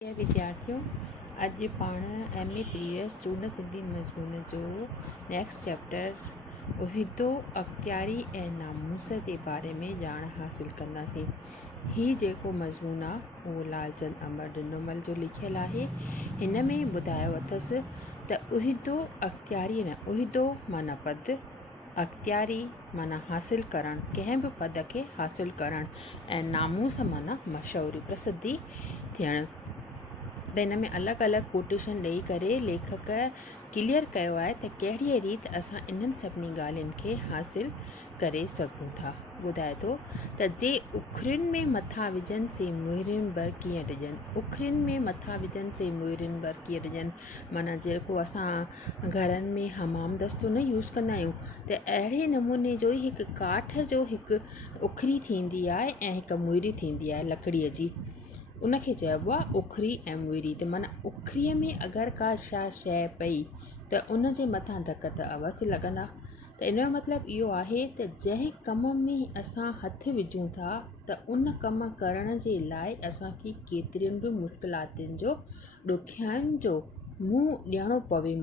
प्रिय विद्यार्थियों, अॼु पाण MA प्रीवियस चूंड सिंधी मज़मून जो नेक्स्ट चैप्टर उहिदो अख़्तियारी ऐं नामूस जे बारे में ॼाण हासिलु कंदासीं। हीउ जेको मज़मून आहे उहो लालचंद अमर डिनोमल जो लिखियलु आहे। हिन में ॿुधायो अथसि त उहिदो अख़्तियारी न उहिदो माना पद, अख़्तियारी माना हासिलु करणु, कंहिं बि पद खे हासिलु करणु, ऐं नामूस माना मशहूरी प्रसिद्धि थियणु। त हिन में अलॻि अलॻि कोटेशन ॾेई करे लेखक क्लियर कयो आहे त कहिड़ी रीति असां इन्हनि सभिनी ॻाल्हियुनि खे हासिलु करे सघूं था। ॿुधाए थो त जे उखरियुनि में मथां विझनि से मुहिरियुनि बर कीअं ॾिजनि। उखरियुनि में मथां विझनि से मुहिरियुनि बर कीअं ॾिजनि माना जेको असां घरनि में हमाम दस्तो न यूज़ कंदा आहियूं त अहिड़े नमूने जो ई हिकु काठ जो हिकु उखरी थींदी आहे ऐं हिकु मुहिरी थींदी आहे लकड़ीअ जी, उनखे चइबो आहे उखरी ऐं मुहिरी। त माना उखरीअ में अगरि का शइ पई त उन जे मथां धक त अवश्य लॻंदा। त इन जो मतिलबु इहो आहे त जंहिं कम में असां हथु विझूं था त उन कमु करण जे लाइ असांखे केतिरियुनि बि मुश्किलातुनि जो, ॾुखियाइनि जो मुंहुं ॾियणो पवे,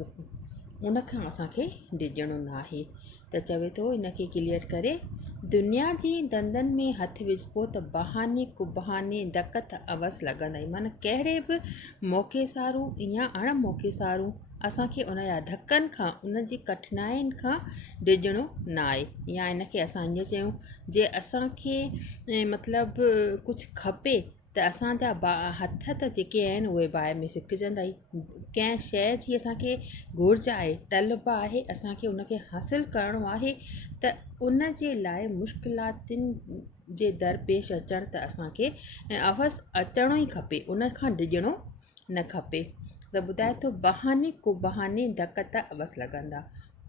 उनखां असांखे डिॼणो न आहे। त चवे थो इनखे क्लियर करे, दुनिया जी धंधनि में हथु विझिबो त बहाने कुबहाने धक त अवसि लॻंदा ई। माना कहिड़े बि मौक़े सारूं या अण मौक़े सारूं असांखे उन जा धकनि खां, उन जी कठिनाइयुनि खां डिॼणो न आहे। या इनखे असां ईअं चयूं, जे असांखे मतिलबु कुझु खपे त असांजा हथ त जेके आहिनि उहे बाहि में सिकजंदा ई। कंहिं शइ जी असांखे घुर्ज आहे, तलब आहे, असांखे उनखे हासिलु करिणो आहे त उन जे लाइ मुश्किलातुनि जे दरपेश अचणु त असांखे अवसि अचणो ई खपे, उनखां डिॼणो न खपे। त ॿुधाए थो बहाने कुबहाने धक त अवसि लॻंदा,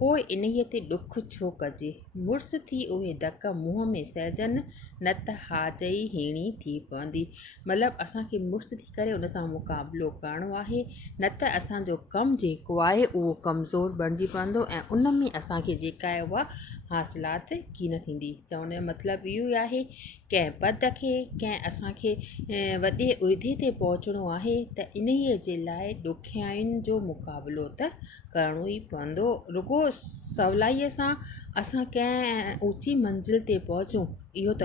पोइ इन्हीअ ते ॾुखु छो कजे, मुड़ुस थी उहे धक मुंहं में सहजनि, न त हाज ई हीणी थी पवंदी। मतिलबु असांखे मुड़ुस थी करे उन सां मुक़ाबिलो करिणो आहे, न त असांजो कमु जेको आहे उहो कमज़ोर बणिजी पवंदो ऐं उन में असांखे जेका आहे उहा हासिलात कीन थींदी। चवण जो मतिलबु इहो ई आहे, कंहिं पद खे, कंहिं असांखे वॾे उहिदे ते पहुचणो आहे त इन्हीअ जे लाइ ॾुखियाइयुनि जो मुक़ाबिलो त करिणो ई पवंदो। रुॻो सवलाईअ सां असां कंहिं ऊची मंज़िल ते पहुचूं इहो त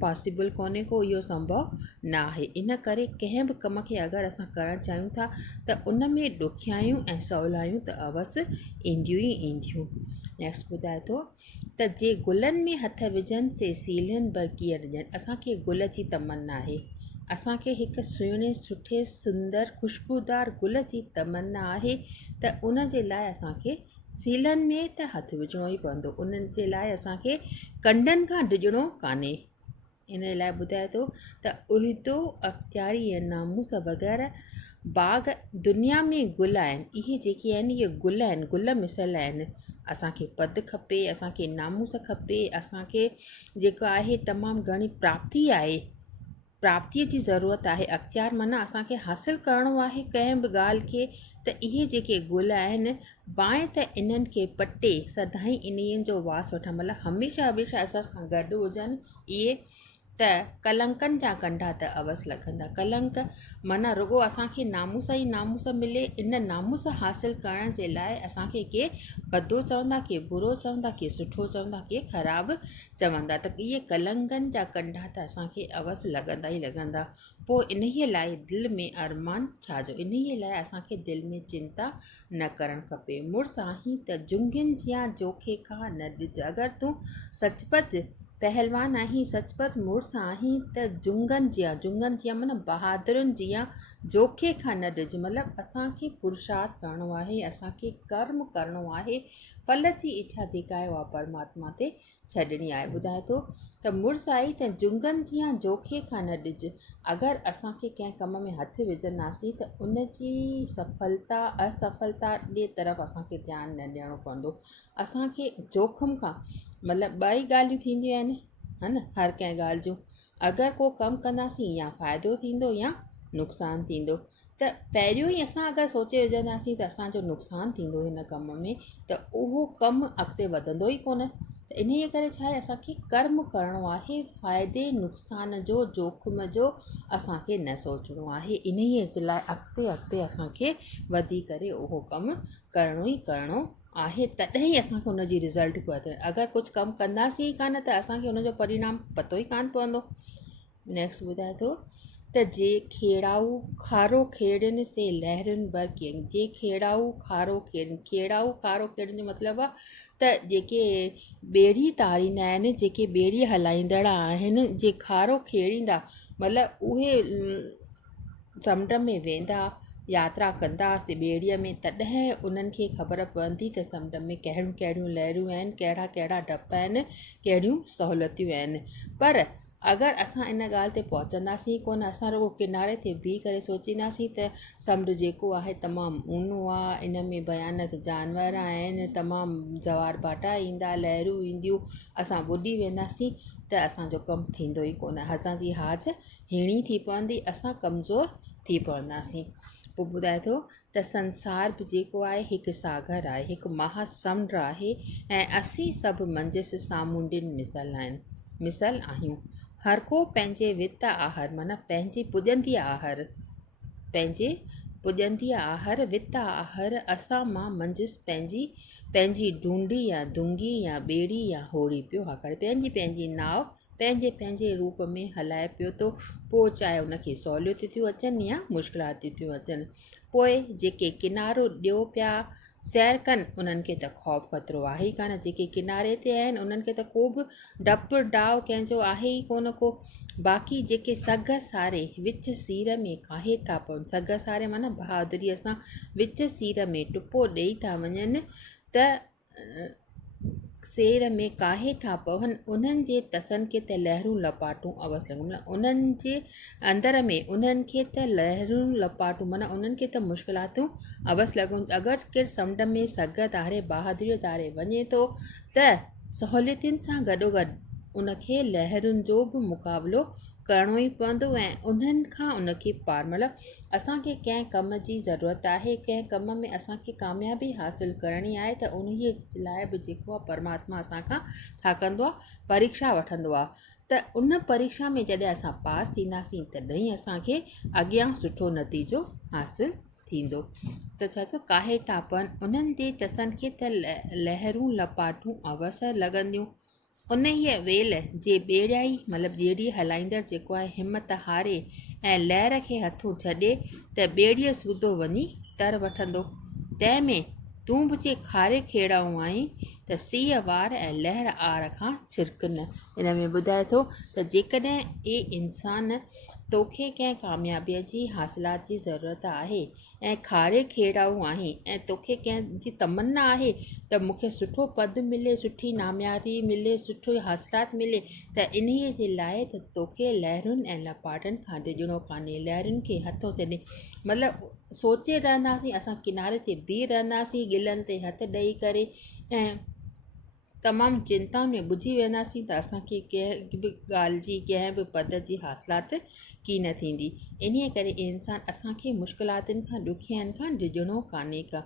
पॉसिबल कोन्हे को, इहो संभव न आहे। इन करे कंहिं बि कम खे अगरि असां करणु चाहियूं था त उन में ॾुखियाइयूं ऐं सवलाइयूं त अवसि ईंदियूं ई ईंदियूं। नेक्स्ट ॿुधाए थो त जे गुलनि में हथु विझनि से सीलियुनि बर कीअं ॾिजनि। असांखे गुल जी तमन्ना आहे, असांखे हिकु सुहिणे सुठे सुंदर ख़ुशबूदार गुल जी तमन्ना आहे त उन जे लाइ असांखे सीलनि में त हथु विझणो ई पवंदो, उन्हनि जे लाइ असांखे कंडनि खां डिॼणो कान्हे। इन लाइ ॿुधाए थो त उहिदो अख़्तियारी ऐं नामूस वग़ैरह बाग़ दुनिया में गुल आहिनि। इहे जेके आहिनि इहे गुल आहिनि, गुल मिसल आहिनि। असांखे पद खपे, असांखे नामूस खपे, असांखे जेको आहे तमामु घणी प्राप्ति आहे, प्राप्तीअ जी ज़रूरत आहे। अख़्तियार माना असांखे हासिलु करिणो आहे कंहिं बि ॻाल्हि खे, त इहे जेके गुल आहिनि बाहि त इन्हनि खे पटे सदाईं इन्हनि जो वास वठणु, मतिलबु हमेशह हमेशह असां सां गॾु हुजनि इहे, त कलंकनि जा कंडा त अवसि लॻंदा। कलंक माना रुॻो असांखे नामूस ई नामूस मिले। इन नामूस हासिलु करण जे लाइ असांखे के भदो चवंदा, के बुरो चवंदा, के सुठो चवंदा, के ख़राबु चवंदा, त इहे कलंकनि जा कंडा त असांखे अवसि लॻंदा ई लॻंदा। पोइ इन्हीअ लाइ दिलि में अरमान छाजो, इन्हीअ लाइ असांखे दिलि में चिंता न करणु खपे। मुड़ुसु आहीं त जुंगियुनि जियां जोखे खां न ॾिज। अगरि तूं सचपच पहलवान आहीं, सचपच मुड़ुसु आहीं त जुंगनि जियां माना बहादुरनि जियां जोखे खां न ॾिज। मतिलबु असांखे पुरुषार्थ करिणो आहे, असांखे कर्म करिणो आहे, फल जी इच्छा जेका आहे उहा परमात्मा ते छॾणी आहे। ॿुधाए थो त मुड़ुसु आई त जुंगनि जियां जोखे खां न ॾिज। अगरि असांखे कंहिं कम में हथु विझंदासीं त उन जी सफलता असफलता जे तरफ़ असांखे ध्यानु न ॾियणो पवंदो। असांखे जोखिम खां, मतिलबु ॿई ॻाल्हियूं थींदियूं आहिनि, है न, हर कंहिं ॻाल्हि जूं। अगरि को कमु कंदासीं या फ़ाइदो थींदो या नुक़सानु थींदो। त पहिरियों ई असां अगरि सोचे विझंदासीं त असांजो नुक़सानु थींदो हिन कम में, त उहो कमु अॻिते वधंदो ई कोन। त इन्हीअ करे छा आहे, असांखे कर्म करिणो आहे, फ़ाइदे नुक़सान जो जोख़िम जो असांखे न सोचणो आहे। इन्हीअ जे लाइ अॻिते असांखे वधी करे उहो कमु करिणो आहे, तॾहिं ई असांखे उनजी रिज़ल्ट पतो। अगरि कुझु कमु कंदासीं कान त असांखे उनजो परिणाम पतो ई कान पवंदो। नेक्स्ट ॿुधाए थो त जे खेड़ाऊ खारो खेड़नि से लहरुनि भर कियनि। जे खेड़ाऊ खारो खेड़नि, खेड़ाऊ खारो खेड़नि जो मतिलबु आहे त जेके ॿेड़ी तारींदा आहिनि, जेके ॿेड़ी हलाईंदड़ आहिनि, जे खारो खेड़ींदा मतिलबु उहे समुंड में वेंदा, यात्रा कंदासीं ॿेड़ीअ में, तॾहिं उन्हनि खे ख़बर पवंदी त समुंड में कहिड़ियूं कहिड़ियूं लहरूं आहिनि, कहिड़ा कहिड़ा डप आहिनि, कहिड़ियूं सहूलियतूं आहिनि। पर अगरि असां इन ॻाल्हि ते पहुचंदासीं कोन, असां रुॻो किनारे ते बीह करे सोचींदासीं त समुंड जेको आहे तमामु ऊनो आहे, इन में भयानक जानवर आहिनि, तमामु जवार भाटा ईंदा, लहरूं ईंदियूं, असां ॿुॾी वेंदासीं, त असांजो कमु थींदो ई कोन, असांजी हाज हीणी थी पवंदी, असां कमज़ोर थी पवंदासीं। पोइ ॿुधाए थो त संसार बि जेको आहे हिकु सागर आहे, हिकु महासमुंड आहे, ऐं असीं सभु मंजिस सामूंडियुनि मिसल आहियूं। हर को पंहिंजे वित आहार, माना पंहिंजी पुॼंदी आहार, पंहिंजे पुॼंदी आहार वित आहार, असां मां मंजिस पंहिंजी ढूंढी या दुंगी या ॿेड़ी या होड़ी पियो हा करे, पंहिंजी नाव पंहिंजे रूप में हलाए पियो थो। पोइ चाहे उनखे सहूलियतूं थियूं अचनि या मुश्किलातूं थियूं अचनि। पोइ जेके किनारो ॾियो पिया सैर कनि, उन्हनि खे त ख़ौफ़ ख़तरो आहे ई कान। जेके किनारे ते आहिनि उन्हनि खे त को बि डपु डाव कंहिंजो आहे ई कोन को। बाक़ी जेके सग सारे विच सीर में काहे था पवनि, सग सारे माना बहादुरीअ सां विच सीर में टुपो ॾेई था वञनि, त सेर में काहे था पवनि, उन्हनि जे तसनि खे त लहरूं लपाटूं अवसि लॻूं। माना उन्हनि जे अंदर में उन्हनि खे त लहरूं लपाटूं, माना उन्हनि खे त मुश्किलातूं अवसि लॻूं। अगरि केरु समुंड में सग धारे बहादुरीअ धारे वञे थो, त सहूलियतुनि सां गॾोगॾु उनखे लहरुनि जो बि मुक़ाबिलो करिणो ई पवंदो, ऐं उन्हनि खां उनखे पार, मतिलबु असांखे कंहिं कम जी ज़रूरत आहे, कंहिं कम में असांखे कामयाबी हासिलु करणी आहे, त उन्हीअ जे लाइ बि जेको आहे परमात्मा असांखां छा कंदो आहे, परीक्षा वठंदो आहे। त उन परीक्षा में जॾहिं असां पास थींदासीं, तॾहिं असांखे अॻियां सुठो नतीजो हासिलु थींदो। त छा त काहे था पवनि, उन्हनि जे तसनि खे त लहरूं लपाटूं अवसर लॻंदियूं। उन ई वेल जे ॿेड़ियाई मतिलबु ॿेड़ी हलाईंदड़ जेको आहे हिमत हारे ऐं लहर खे हथो छॾे, त ॿेड़ीअ सूधो वञी तर वठंदो। तंहिंमें तूं बि जे खारे खेड़ाऊं आहीं, त सीउ वार ऐं लहर आर खां छिरकनि। इन में ॿुधाए थो त जेकॾहिं ए इंसान तोखे कंहिं कामयाबीअ जी हासिलात जी ज़रूरत आहे, ऐं खारे खेड़ाऊं आहीं, ऐं तोखे कंहिंजी तमना आहे त मूंखे सुठो पद मिले, सुठी नामयाबी मिले, सुठो हासिलात मिले, त इन्हीअ जे लाइ त तोखे लहरुनि ऐं लपाटनि खां डिॼणो कान्हे। लहरुनि खे हथो छॾे, मतिलबु सोचे रहंदासीं, असां किनारे ते बीह रहंदासीं गिलनि ते हथु ॾेई करे, ऐं तमामु चिंताउनि में बुझी वेंदासीं, त असांखे कंहिं बि ॻाल्हि जी, कंहिं बि पद जी हासिलात की न थींदी। इन्हीअ करे इंसानु असांखे मुश्किलातुनि खां, ॾुखियाईनि खां डिॼणो कान्हे का।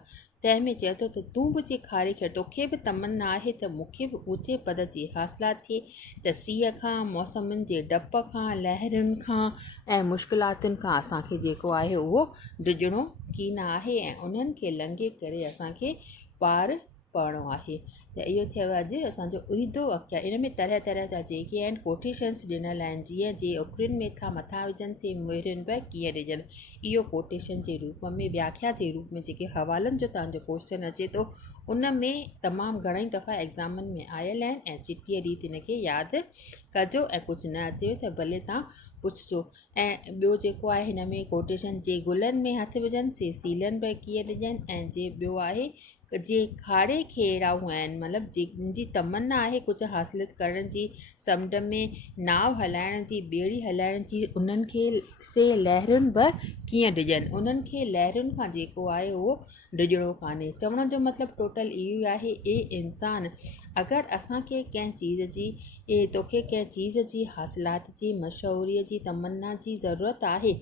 तंहिंमें चए थो त तूं बि जे खारे खे, तोखे बि तमना आहे त मूंखे बि ऊचे पद जी हासिलात थिए, त सीउ खां, मौसमनि जे डप खां, लहरुनि खां ऐं मुश्किलातुनि खां असांखे जेको आहे उहो डिॼणो की न आहे, ऐं उन्हनि खे लंघे करे असांखे पार पवणो आहे। त इहो थियव अॼु असांजो उहिदो अख्तियार। इन में तरह तरह जा जेके आहिनि कोटेशन्स ॾिनल आहिनि, जीअं जे उखरियुनि में था मथां विझनि से मुहिरियुनि पर कीअं ॾिजनि। इहो कोटेशन जे रूप में, व्याख्या जे रूप में जेके हवालनि जो तव्हांजो क्वेश्चन अचे थो, उन में तमामु घणई दफ़ा एग्ज़ामनि में आयल आहिनि, ऐं चिटीअ ॾींहुं तिन खे यादि कजो, ऐं कुझु न अचेव त भले तव्हां पुछिजो। ऐं ॿियो जेको आहे हिन में कोटेशन, जे गुलनि में हथु विझनि से सीलनि पर कीअं ॾिजनि, ऐं जे ॿियो आहे जे खाड़े खेड़ाऊं आहिनि, मतिलबु जंहिंजी तमना आहे कुझु हासिल करण जी, समुंड में नाव हलाइण जी, ॿेड़ी हलाइण जी, उन्हनि खे से लहरुनि बि कीअं डिॼनि, उन्हनि खे लहरुनि खां जेको आहे उहो डिॼणो कान्हे। चवण जो मतिलबु टोटल इहो ई आहे, ए इंसान, अगरि असांखे कंहिं चीज़ जी, तोखे कंहिं चीज़ जी हासिलात जी, मशहूरीअ जी, तमना जी ज़रूरत आहे,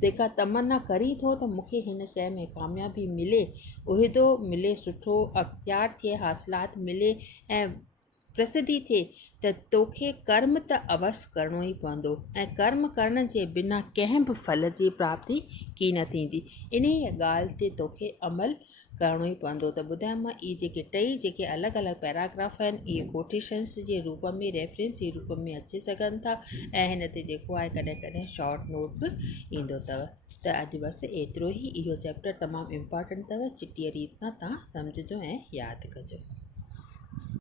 जेका तमना करी थो त मूंखे हिन शइ में कामयाबी मिले, उहिदो मिले, सुठो अख़्तियार थिए, हासिलात मिले, ऐं प्रसिद्धि थिए त तोखे कर्म त अवश्य करिणो ई पवंदो ऐं कर्म करण जे बिना कंहिं बि फल जी प्राप्ति की न थींदी। इन ई ॻाल्हि ते तोखे अमल करिणो ई पवंदो। त ॿुधायो मां इहे जेके टई जेके अलॻि अलॻि पैराग्राफ आहिनि इहे कोटेशन्स जे रूप में रेफरेंस जे रूप में अची सघनि था ऐं हिन ते जेको आहे कॾहिं कॾहिं शॉर्ट नोट बि ईंदो अथव। त अॼु बसि एतिरो ई। इहो चैप्टर तमामु इम्पॉर्टेंट अथव। चिटीअ रीत सां तव्हां सम्झिजो ऐं यादि कजो।